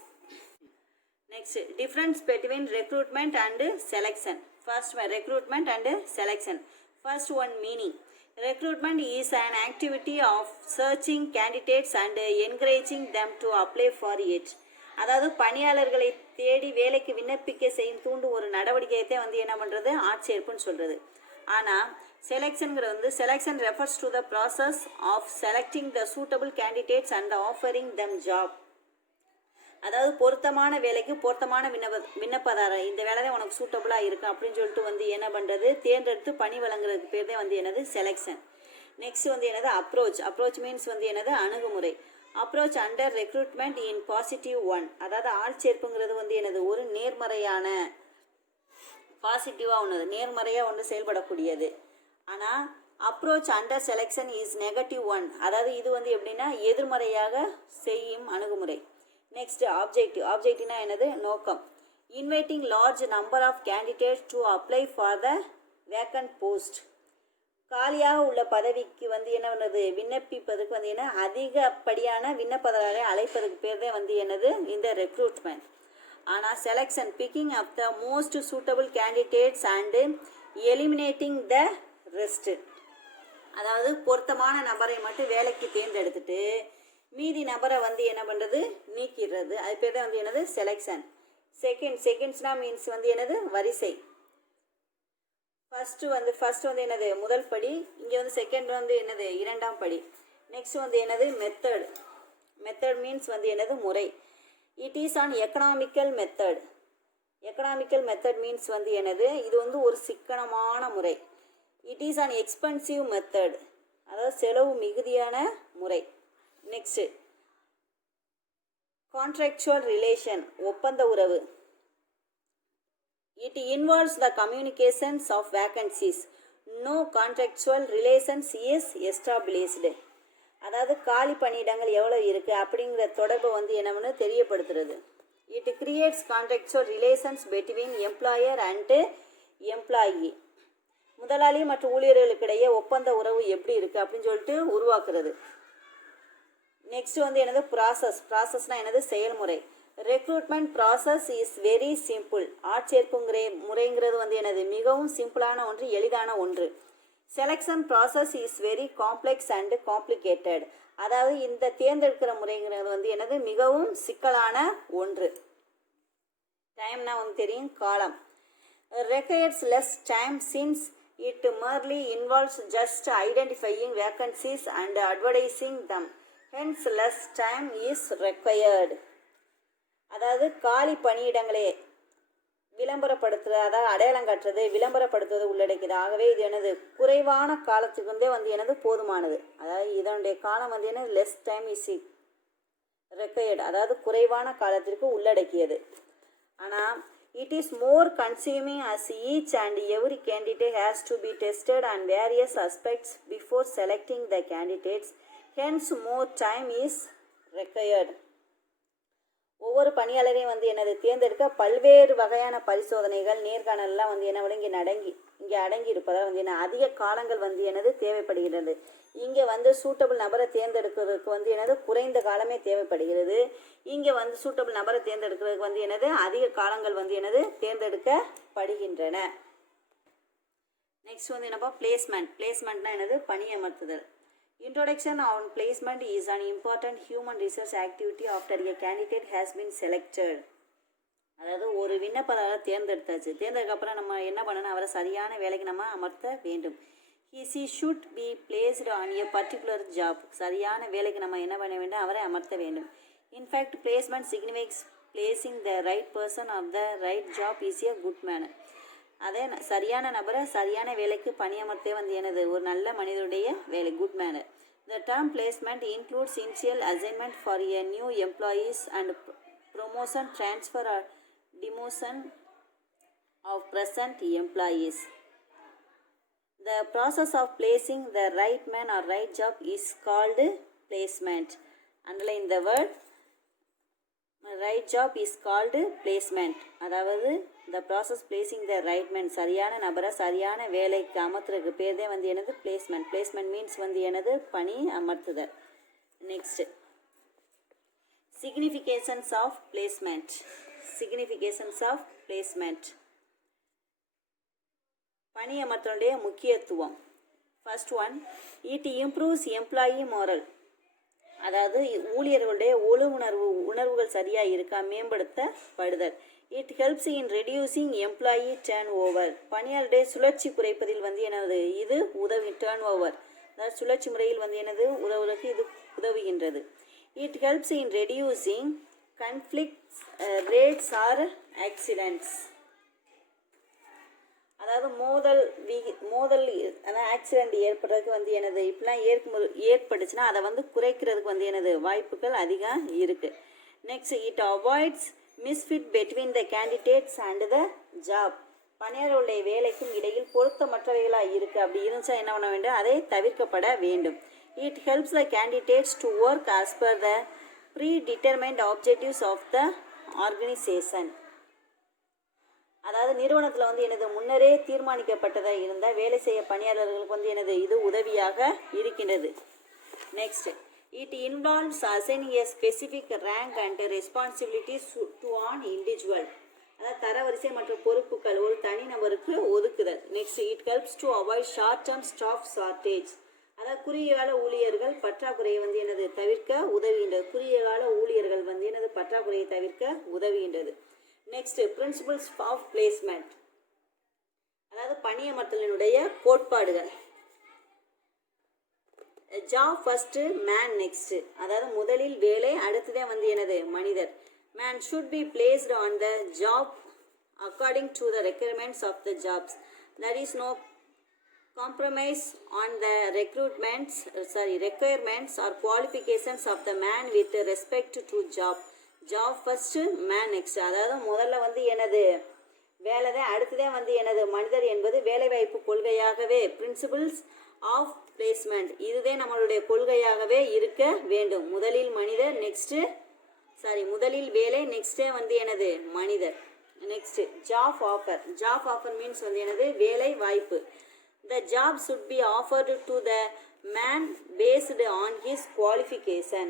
Next, difference between recruitment and selection. First recruitment and selection. First one meaning. Recruitment is an activity of searching candidates and encouraging them to apply for it. அதாவது பணியாளர்களை தேடி வேலைக்கு விண்ணப்பிக்க செய்யும் தூண்டும் ஒரு நடவடிக்கையத்தை வந்து என்ன பண்ணுறது, ஆட்சேர்ப்புன்னு சொல்கிறது. ஆனால் செலெக்ஷனுங்கிறது வந்து selection refers to the process of selecting the suitable candidates and offering them job. அதாவது பொருத்தமான வேலைக்கு பொருத்தமான விண்ணப்பதாரர், இந்த வேலை தான் உனக்கு சூட்டபுளாக இருக்கும் அப்படின்னு சொல்லிட்டு வந்து என்ன பண்ணுறது, தேர்ந்தெடுத்து பணி வழங்குறதுக்கு பேர் தான் வந்து என்னது செலெக்ஷன். நெக்ஸ்ட் வந்து என்னது அப்ரோச். அப்ரோச் மீன்ஸ் வந்து என்னது அணுகுமுறை. அப்ரோச் அண்டர் ரெக்ரூட்மெண்ட் இன் பாசிட்டிவ் ஒன், அதாவது ஆட்சேர்ப்புங்கிறது வந்து என்னது ஒரு நேர்மறையான பாசிட்டிவாக ஒன்று, நேர்மறையாக ஒன்று செயல்படக்கூடியது. ஆனால் approach under selection is negative one, அதாவது இது வந்து எப்படின்னா எதிர்மறையாக செய்யும் அணுகுமுறை. Next objective. ஆப்ஜெக்டிவ்னா என்னது நோக்கம். Inviting large number of candidates to apply for the vacant post. காலியாக உள்ள பதவிக்கு வந்து என்ன பண்ணுறது, விண்ணப்பிப்பதுக்கு வந்து என்ன அதிகப்படியான விண்ணப்பதாரரை அழைப்பதுக்கு பேர் தான் வந்து என்னது இந்த ரெக்ரூட்மெண்ட். ஆனால் selection picking up the most suitable candidates and eliminating the rest, அதாவது பொருத்தமான நபரை மட்டும் வேலைக்கு தேர்ந்தெடுத்துட்டு மீதி நபரை வந்து என்ன பண்ணுறது நீக்கிடுறது, அது பேர் தான் வந்து என்னது செலெக்ஷன். செகண்ட்ஸ்னா மீன்ஸ் வந்து என்னது வரிசை. ஃபர்ஸ்ட் வந்து என்னது முதல் படி, இங்கே வந்து செகண்ட் வந்து என்னது இரண்டாம் படி. நெக்ஸ்ட் வந்து என்னது மெத்தட். மெத்தட் மீன்ஸ் வந்து என்னது முறை. It is on economical method. Economical method means வந்து என்னது இது வந்து ஒரு சிக்கனமான முறை. It is on expensive method, அதாவது செலவு மிகுதியான முறை. நெக்ஸ்ட் கான்ட்ராக்சுவல் ரிலேஷன், ஒப்பந்த உறவு. It involves the communications of vacancies. No contractual relations is established. அதாவது காலி பணியிடங்கள் எவ்வளோ இருக்குது அப்படிங்கிற தொடர்பை வந்து என்னன்னு தெரியப்படுத்துறது. It creates contractual relations between employer and employee. முதலாளி மற்றும் ஊழியர்களுக்கிடையே ஒப்பந்த உறவு எப்படி இருக்குது அப்படின்னு சொல்லிட்டு உருவாக்குறது. நெக்ஸ்ட் வந்து என்னது ப்ராசஸ்னால் என்னது செயல்முறை. Recruitment process is very simple. ஆட்சேர்ப்புங்கிற முறைங்கிறது வந்து என்னது மிகவும் சிம்பிளான ஒன்று, எளிதான ஒன்று. Selection process is very complex and complicated. அதாவது இந்த தேர்ந்தெடுக்கிற முறைங்கிறது வந்து என்னது மிகவும் சிக்கலான ஒன்று. டைம்னா வந்து தெரியும், காலம். requires less time since it merely involves just identifying vacancies and advertising them. Hence less time is required. அதாவது காலி பணியிடங்களே விளம்பரப்படுத்துறது, அதாவது அடையாளம் காட்டுறது, விளம்பரப்படுத்துவது உள்ளடக்கியது. ஆகவே இது எனது குறைவான காலத்துக்கு வந்து எனது போதுமானது. அதாவது இதனுடைய காலம் வந்து என்ன, லெஸ் டைம் இஸ் ரெக்வயர்டு, அதாவது குறைவான காலத்திற்கு உள்ளடக்கியது. ஆனால் it is more consuming as each and every candidate has to be tested on various aspects before selecting the candidates. Hence more time is required. ஒவ்வொரு பணியாளரையும் வந்து என்னது தேர்ந்தெடுக்க பல்வேறு வகையான பரிசோதனைகள், நேர்காணல்லாம் வந்து இங்கே அடங்கி இருப்பதால் வந்து என்ன அதிக காலங்கள் வந்து என்னது தேவைப்படுகிறது. இங்கே வந்து சூட்டபிள் நபரை தேர்ந்தெடுக்கிறதுக்கு வந்து என்னது குறைந்த காலமே தேவைப்படுகிறது. இங்கே வந்து சூட்டபிள் நபரை தேர்ந்தெடுக்கிறதுக்கு வந்து என்னது அதிக காலங்கள் வந்து என்னது தேர்ந்தெடுக்கப்படுகின்றன. நெக்ஸ்ட் வந்து என்னப்பா, பிளேஸ்மெண்ட்னா என்னது பணியமர்த்துதல். Introduction on placement is an important human research activity after a candidate has been selected. அதாவது ஒரு விண்ணப்பதாரரை தேர்ந்தெடுக்கப்புறம் நம்ம என்ன பண்ணணும், அவரை சரியான வேலைக்கு நம்ம அமர்த்த வேண்டும். He should be placed on a particular job. சரியான வேலைக்கு நம்ம என்ன பண்ண வேண்டும், அவரை அமர்த்த வேண்டும். In fact, placement signifies placing the right person of the right job is a good manner. அதே சரியான நபரை சரியான வேலைக்கு பணியமர்த்தே வந்து எனது ஒரு நல்ல மனிதனுடைய வேலை, good manor. The term placement includes initial assignment for a new employees and promotion, transfer or demotion of present employees. The process of placing the right man or right job is called placement. Underline the word. Right job is called placement. அதாவது the process placing the right man, சரியான நபரை சரியான வேலைக்கு அமர்த்துறதுக்கு பேர் தான் வந்து என்னது placement. Placement means வந்து என்னது பணி அமர்த்துதல். Next, significations of placement. பணி அமர்த்தலுடைய முக்கியத்துவம். First one, it improves employee moral. அதாவது ஊழியர்களுடைய உணர்வுகள் சரியாக இருக்கா மேம்படுத்தப்படுதல். It helps in reducing employee turnover. பணியாளருடைய சுழற்சி குறைப்பதில் வந்து என்னது இது உதவி. டர்ன் ஓவர் அதாவது சுழற்சி முறையில் வந்து என்னது உதவுவதற்கு இது உதவுகின்றது. It helps in reducing conflicts rates or accidents. அதாவது மோதல் அதாவது ஆக்சிடெண்ட் ஏற்படுறதுக்கு வந்து என்னது இப்படிலாம் ஏற்பட்டுச்சுன்னா அதை வந்து குறைக்கிறதுக்கு வந்து என்னது வாய்ப்புகள் அதிகம் இருக்குது. Next, it avoids misfit between the candidates and the job. பணியாளர்களுடைய வேலைக்கும் இடையில் பொருத்தமற்றவைகளாக இருக்குது. அப்படி இருந்துச்சா என்ன பண்ண வேண்டும், அதை தவிர்க்கப்பட வேண்டும். It helps the candidates to work as per the predetermined objectives of the organisation. அதாவது நிறுவனத்தில் வந்து எனது முன்னரே தீர்மானிக்கப்பட்டதாக இருந்தால் வேலை செய்ய பணியாளர்களுக்கு வந்து எனது இது உதவியாக இருக்கின்றது. Next, it involves assigning a specific rank and responsibilities to an individual. அதாவது தரவரிசை மற்றும் பொறுப்புகள் ஒரு தனிநபருக்கு ஒதுக்குதல். Next, it helps to avoid short term staff shortage. அதாவது குறுகிய கால ஊழியர்கள் பற்றாக்குறையை வந்து எனது தவிர்க்க உதவுகின்றது. குறுகிய கால ஊழியர்கள் வந்து எனது பற்றாக்குறையை தவிர்க்க உதவுகின்றது. Next, principles of placement. அதாவது பணியமர்த்தலினுடைய கோட்பாடுகள். Job first, man next. அதாவது முதலில் வேலை, அடுத்ததே வந்து எனது மனிதர். Man should be placed on the job according to the requirements of the jobs. there is no compromise on the requirements or qualifications of the man with respect to job. Job first, man next. அதாவது முதல்ல வந்து எனது வேலை தான், அடுத்ததே வந்து எனது மனிதர் என்பது வேலைவாய்ப்பு கொள்கையாகவே பிரின்சிபிள்ஸ் ஆஃப் பிளேஸ்மெண்ட். இதுவே நம்மளுடைய கொள்கையாகவே இருக்க வேண்டும். முதலில் மனிதர், முதலில் வேலை, நெக்ஸ்டே வந்து எனது மனிதர். Next job offer. Job offer means வந்து எனது வேலை வாய்ப்பு. The job should be offered to the man based on his qualification.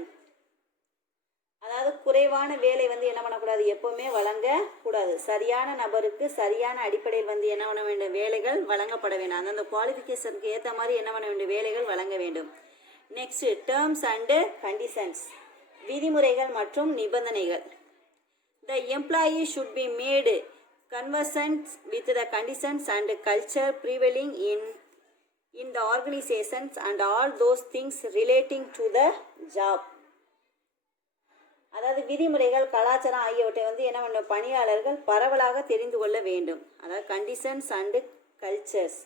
அதாவது குறைவான வேலை வந்து என்ன பண்ணக்கூடாது, எப்போவுமே வழங்கக்கூடாது. சரியான நபருக்கு சரியான அடிப்படையில் வந்து என்ன பண்ண வேண்டும், வேலைகள் வழங்கப்பட வேண்டும். அந்தந்த குவாலிஃபிகேஷனுக்கு ஏற்ற மாதிரி என்ன பண்ண வேண்டும், வேலைகள் வழங்க வேண்டும். Next terms and conditions. விதிமுறைகள் மற்றும் நிபந்தனைகள். The employee should be made conversant with the conditions and culture prevailing in the organizations and all those things relating to the job. அதாவது விதிமுறைகள், கலாச்சாரம் ஆகியவற்றை வந்து என்ன பண்ண பணியாளர்கள் பரவலாக தெரிந்து கொள்ள வேண்டும். அதாவது கண்டிஷன்ஸ் அண்டு கல்ச்சர்ஸ்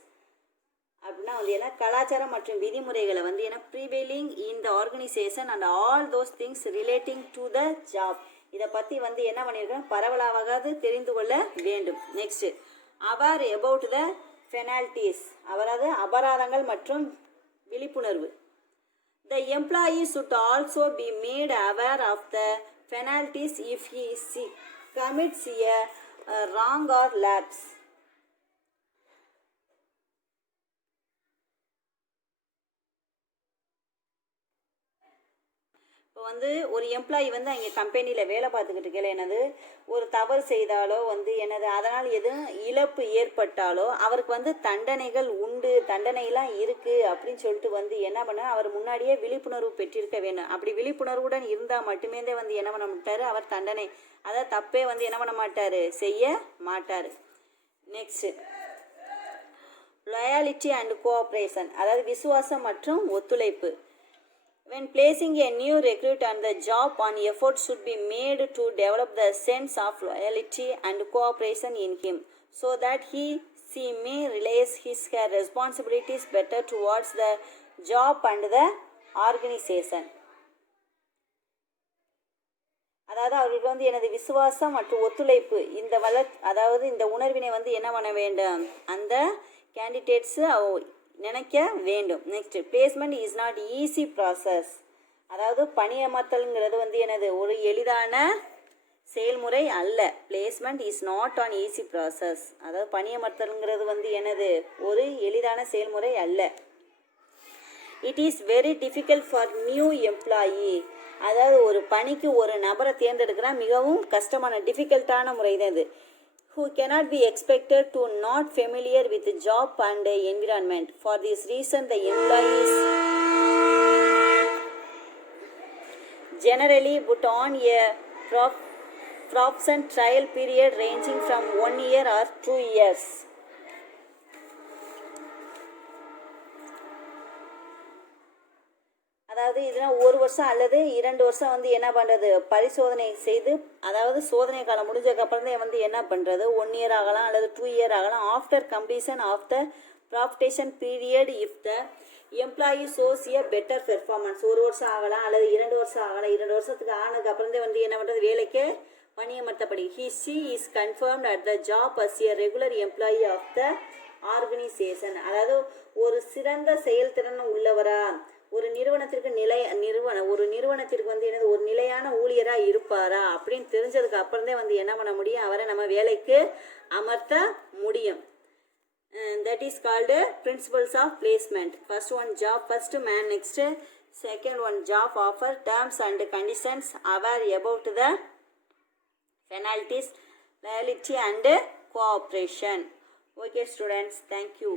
அப்படின்னா வந்து என்ன, கலாச்சாரம் மற்றும் விதிமுறைகளை வந்து என்ன prevailing in the organisation and all those things relating to the job. இதை பற்றி வந்து என்ன பண்ணியிருக்கோம், பரவலாக தெரிந்து கொள்ள வேண்டும். Next aware about the penalties. அதாவது அபராதங்கள் மற்றும் விழிப்புணர்வு. The employee should also be made aware of the penalties if he commits a wrong or lapse. இப்போ வந்து ஒரு எம்ப்ளாயி வந்து அங்கே கம்பெனியில் வேலை பார்த்துக்கிட்டு இருக்கல என்னது ஒரு தவறு செய்தாலோ வந்து என்னது அதனால் எதுவும் இழப்பு ஏற்பட்டாலோ அவருக்கு வந்து தண்டனைகள் உண்டு, தண்டனைலாம் இருக்குது அப்படின்னு சொல்லிட்டு வந்து என்ன பண்ண அவர் முன்னாடியே விழிப்புணர்வு பெற்றிருக்க வேண்டும். அப்படி விழிப்புணர்வுடன் இருந்தால் மட்டுமே தான் வந்து என்ன பண்ண மாட்டார், அவர் தண்டனை அதாவது தப்பே வந்து என்ன பண்ண மாட்டார், செய்ய மாட்டார். Next loyalty and cooperation. அதாவது விசுவாசம் மற்றும் ஒத்துழைப்பு. When placing a new recruit on the job, an effort should be made to develop the sense of loyalty and cooperation in him, so that she may realize her responsibilities better towards the job and the organization. அதாவது அவர்களுக்கு வந்து எனது விசுவாசம் மற்றும் ஒத்துழைப்பு அதாவது இந்த உணர்வினை வந்து என்ன பண்ண வேண்டும், அந்த கேண்டிடேட்ஸு நினைக்க வேண்டும். Next placement is not easy process. அதாவது பணியமர்த்தல்ங்கிறது வந்து எனது ஒரு எளிதான செயல்முறை அல்ல. Placement is not on easy process. அதாவது பணியமர்த்தல்ங்கிறது வந்து எனது ஒரு எளிதான செயல்முறை அல்ல. It is very difficult for new employee. அதாவது ஒரு பணிக்கு ஒரு நபரை தேர்ந்தெடுக்கிறா மிகவும் கஷ்டமான டிஃபிகல்ட்டான முறை தான் இது. Who cannot be expected to not familiar with the job and the environment. For this reason, the employees generally put on a probation trial period ranging from 1 year or 2 years. அதாவது இதெல்லாம் 1 வருஷம் அல்லது 2 வருஷம் வந்து என்ன பண்ணுறது, பரிசோதனை செய்து அதாவது சோதனை காலம் முடிஞ்சதுக்கப்புறம் தான் வந்து என்ன பண்ணுறது 1 year ஆகலாம் அல்லது 2 year ஆகலாம். After completion of the probation period if the employee shows a better performance. 1 வருஷம் ஆகலாம் அல்லது 2 வருஷம் ஆகலாம். 2 வருஷத்துக்கு ஆனதுக்கப்புறம் தான் வந்து என்ன பண்ணுறது, வேலைக்கு பணியமர்த்தப்படி she is confirmed at the job as a regular employee of the organization. அதாவது ஒரு சிறந்த செயல்திறன் உள்ளவரா, ஒரு நிறுவனத்திற்கு நிறுவனத்திற்கு வந்து என்னது ஒரு நிலையான ஊழியராக இருப்பாரா அப்படின்னு தெரிஞ்சதுக்கு அப்புறந்தே வந்து என்ன பண்ண முடியும், அவரை நம்ம வேலைக்கு அமர்த்த முடியும். That is called principles of placement. First one job, first man. Next second one job offer, terms and conditions, aware about the penalties, loyalty and cooperation. Okay students, thank you.